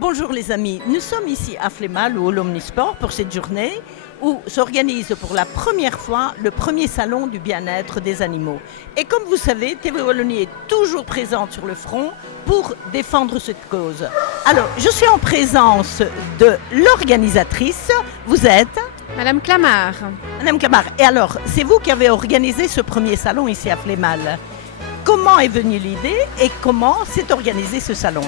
Bonjour les amis, nous sommes ici à Flémal ou au l'Omnisport pour cette journée où s'organise pour la première fois le premier salon du bien-être des animaux. Et comme vous savez, TV Wallonie est toujours présente sur le front pour défendre cette cause. Alors, je suis en présence de l'organisatrice, vous êtes Madame Clamart. Madame Clamart. Et alors, c'est vous qui avez organisé ce premier salon ici à Flémal. Comment est venue l'idée et comment s'est organisé ce salon ?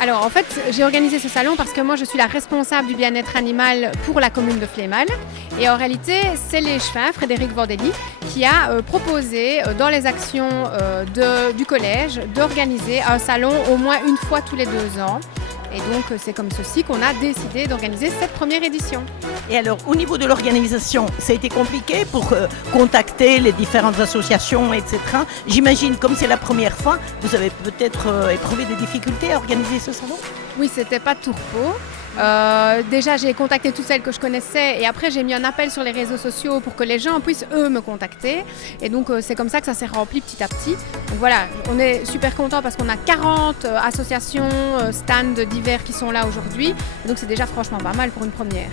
Alors en fait, j'ai organisé ce salon parce que moi je suis la responsable du bien-être animal pour la commune de Flémal. Et en réalité, c'est l'échevin Frédéric Vandelly qui a proposé dans les actions du collège d'organiser un salon au moins une fois tous les 2 ans. Et donc c'est comme ceci qu'on a décidé d'organiser cette première édition. Et alors au niveau de l'organisation, ça a été compliqué pour contacter les différentes associations, etc. J'imagine, comme c'est la première fois, vous avez peut-être éprouvé des difficultés à organiser ce salon ? Oui, c'était pas de tourpeau. Déjà, j'ai contacté toutes celles que je connaissais et après, j'ai mis un appel sur les réseaux sociaux pour que les gens puissent, eux, me contacter. Et donc, c'est comme ça que ça s'est rempli petit à petit. Donc voilà, on est super contents parce qu'on a 40 associations, stands divers qui sont là aujourd'hui. Donc, c'est déjà franchement pas mal pour une première.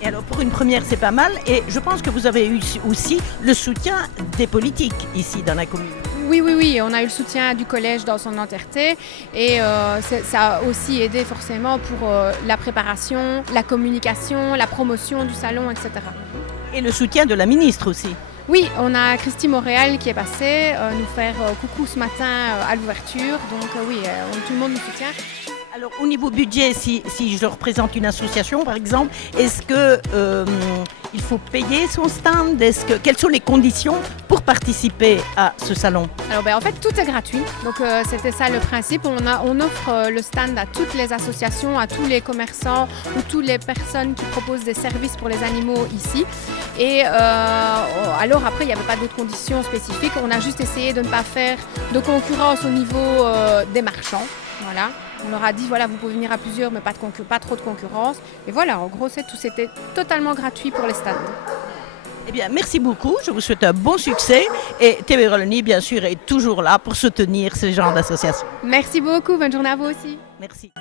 Et alors, pour une première, c'est pas mal. Et je pense que vous avez eu aussi le soutien des politiques ici dans la commune. Oui, on a eu le soutien du collège dans son entièreté et ça a aussi aidé forcément pour la préparation, la communication, la promotion du salon, etc. Et le soutien de la ministre aussi. Oui, on a Christy Montréal qui est passée nous faire coucou ce matin à l'ouverture, donc tout le monde nous soutient. Alors au niveau budget, si je représente une association par exemple, est-ce que il faut payer son stand ? Quelles sont les conditions pour participer à ce salon ? Alors en fait tout est gratuit, donc c'était ça le principe. On offre le stand à toutes les associations, à tous les commerçants ou toutes les personnes qui proposent des services pour les animaux ici. Et alors après il n'y avait pas d'autres conditions spécifiques, on a juste essayé de ne pas faire de concurrence au niveau des marchands. Voilà. On leur a dit, voilà, vous pouvez venir à plusieurs, mais pas trop de concurrence. Et voilà, en gros, c'était totalement gratuit pour les stands. Eh bien, merci beaucoup. Je vous souhaite un bon succès. Et TV Wallonie, bien sûr, est toujours là pour soutenir ce genre d'association. Merci beaucoup. Bonne journée à vous aussi. Merci.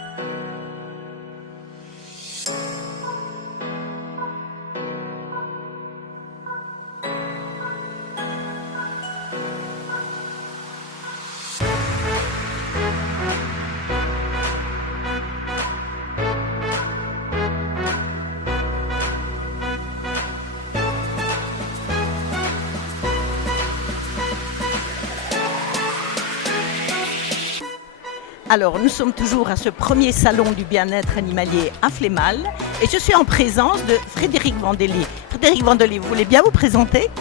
Alors, nous sommes toujours à ce premier salon du bien-être animalier à Flémal et je suis en présence de Frédéric Vandelly. Frédéric Vandelly, vous voulez bien vous présenter ?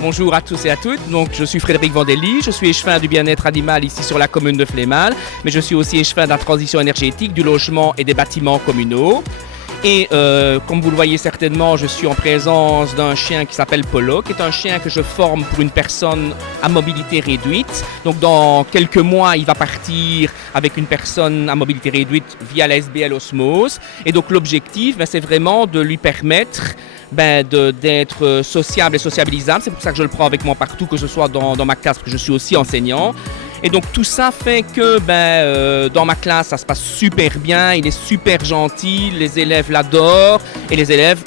Bonjour à tous et à toutes, donc je suis Frédéric Vandelly, je suis échevin du bien-être animal ici sur la commune de Flémal, mais je suis aussi échevin de la transition énergétique, du logement et des bâtiments communaux. Et comme vous le voyez certainement, je suis en présence d'un chien qui s'appelle Polo, qui est un chien que je forme pour une personne à mobilité réduite. Donc dans quelques mois, il va partir avec une personne à mobilité réduite via la SBL Osmose. Et donc l'objectif, c'est vraiment de lui permettre d'être sociable et sociabilisable. C'est pour ça que je le prends avec moi partout, que ce soit dans ma classe, parce que je suis aussi enseignant. Et donc tout ça fait que dans ma classe, ça se passe super bien, il est super gentil, les élèves l'adorent et les élèves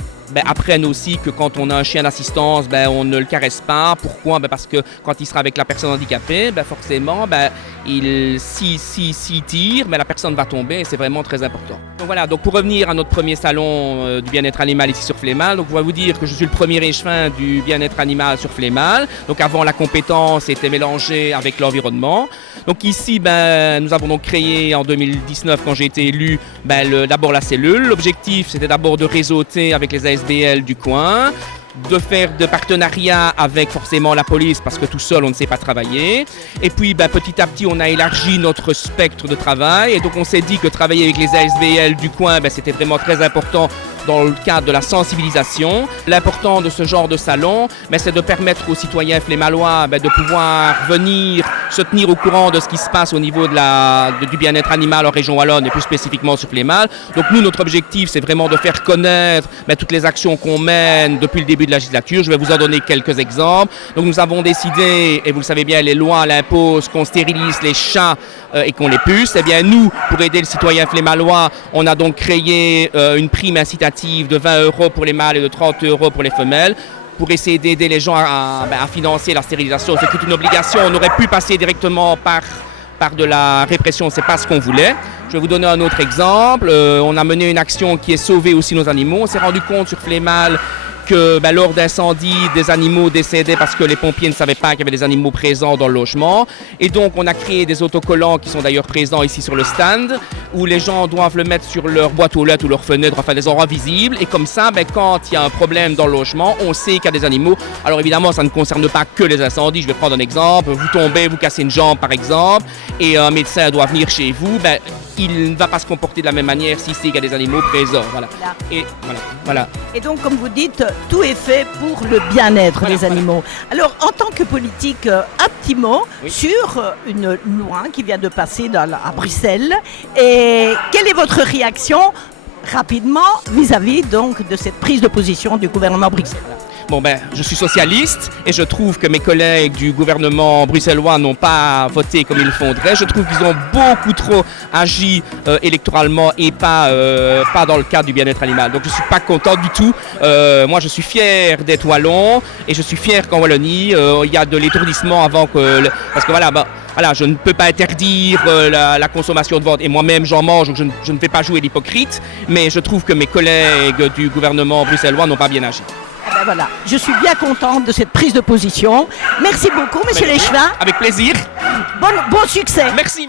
apprennent aussi que quand on a un chien d'assistance, on ne le caresse pas. Pourquoi ? Parce que quand il sera avec la personne handicapée, forcément, s'il tire, la personne va tomber et c'est vraiment très important. Donc voilà, donc pour revenir à notre premier salon du bien-être animal ici sur Flémal, donc on va vous dire que je suis le premier échevin du bien-être animal sur Flémal. Donc avant, la compétence était mélangée avec l'environnement. Donc ici, nous avons donc créé en 2019, quand j'ai été élu, d'abord la cellule. L'objectif, c'était d'abord de réseauter avec les ASBL du coin, de faire de partenariats avec forcément la police parce que tout seul on ne sait pas travailler. Et puis petit à petit on a élargi notre spectre de travail et donc on s'est dit que travailler avec les ASBL du coin c'était vraiment très important dans le cadre de la sensibilisation. L'important de ce genre de salon, c'est de permettre aux citoyens flémalois de pouvoir venir se tenir au courant de ce qui se passe au niveau du bien-être animal en région wallonne et plus spécifiquement sur Flémal. Donc nous, notre objectif, c'est vraiment de faire connaître toutes les actions qu'on mène depuis le début de la législature. Je vais vous en donner quelques exemples. Donc nous avons décidé, et vous le savez bien, les lois l'imposent, qu'on stérilise les chats et qu'on les puce. Eh bien nous, pour aider le citoyen flémalois, on a donc créé une prime incitative de 20 € pour les mâles et de 30 € pour les femelles, pour essayer d'aider les gens à financer la stérilisation. C'est une obligation. On aurait pu passer directement par de la répression, c'est pas ce qu'on voulait. Je vais vous donner un autre exemple. On a mené une action qui est sauver aussi nos animaux. On s'est rendu compte sur Flémal que lors d'incendies, des animaux décédaient parce que les pompiers ne savaient pas qu'il y avait des animaux présents dans le logement. Et donc, on a créé des autocollants qui sont d'ailleurs présents ici sur le stand, où les gens doivent le mettre sur leur boîte aux lettres ou leur fenêtre, enfin des endroits visibles. Et comme ça, quand il y a un problème dans le logement, on sait qu'il y a des animaux. Alors évidemment, ça ne concerne pas que les incendies. Je vais prendre un exemple. Vous tombez, vous cassez une jambe par exemple, et un médecin doit venir chez vous. Il ne va pas se comporter de la même manière s'il sait qu'il y a des animaux présents. Voilà. Voilà. Et donc, comme vous dites, tout est fait pour le bien-être des animaux. Alors, en tant que politique, un petit mot sur une loi qui vient de passer à Bruxelles. Et quelle est votre réaction rapidement vis-à-vis donc de cette prise de position du gouvernement bruxellois? Je suis socialiste et je trouve que mes collègues du gouvernement bruxellois n'ont pas voté comme il faudrait. Je trouve qu'ils ont beaucoup trop agi électoralement et pas dans le cadre du bien-être animal. Donc je ne suis pas content du tout. Moi je suis fier d'être wallon et je suis fier qu'en Wallonie il y a de l'étourdissement avant que... Parce que je ne peux pas interdire la consommation de viande et moi-même j'en mange, donc je ne vais pas jouer l'hypocrite, mais je trouve que mes collègues du gouvernement bruxellois n'ont pas bien agi. Voilà, je suis bien contente de cette prise de position. Merci beaucoup, Monsieur Léchevin. Avec plaisir. Bon succès. Merci.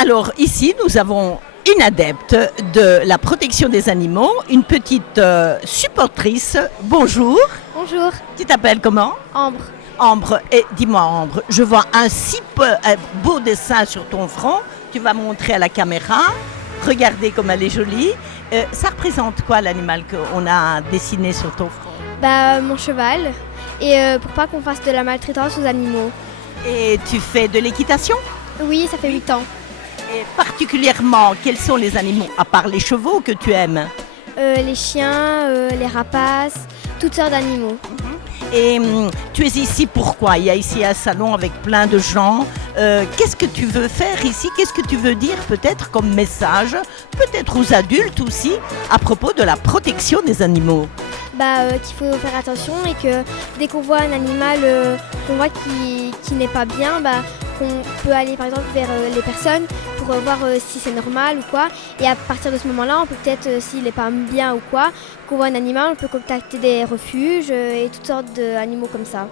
Alors ici, nous avons une adepte de la protection des animaux, une petite supportrice. Bonjour. Bonjour. Tu t'appelles comment? Ambre. Ambre. Et dis-moi Ambre, je vois un beau dessin sur ton front. Tu vas montrer à la caméra. Regardez comme elle est jolie. Ça représente quoi l'animal qu'on a dessiné sur ton front? Mon cheval. Et pour pas qu'on fasse de la maltraitance aux animaux. Et tu fais de l'équitation? Oui, ça fait 8 ans. Et particulièrement, quels sont les animaux, à part les chevaux, que tu aimes? Les chiens, les rapaces, toutes sortes d'animaux. Et tu es ici pourquoi? Il y a ici un salon avec plein de gens. Qu'est-ce que tu veux faire ici? Qu'est-ce que tu veux dire peut-être comme message, peut-être aux adultes aussi, à propos de la protection des animaux? Qu'il faut faire attention et que dès qu'on voit un animal qu'on voit qui n'est pas bien, qu'on peut aller par exemple vers les personnes pour voir si c'est normal ou quoi. Et à partir de ce moment-là, on peut peut-être, s'il n'est pas bien ou quoi, qu'on voit un animal, on peut contacter des refuges et toutes sortes d'animaux comme ça.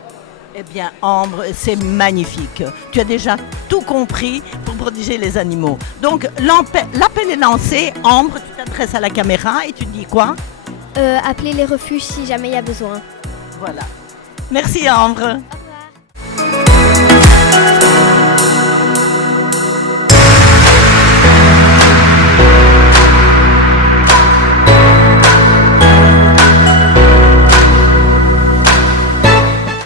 Eh bien, Ambre, c'est magnifique. Tu as déjà tout compris pour protéger les animaux. Donc, l'appel est lancé. Ambre, tu t'adresses à la caméra et tu dis quoi? Appeler les refuges si jamais il y a besoin. Voilà. Merci Ambre. Au revoir.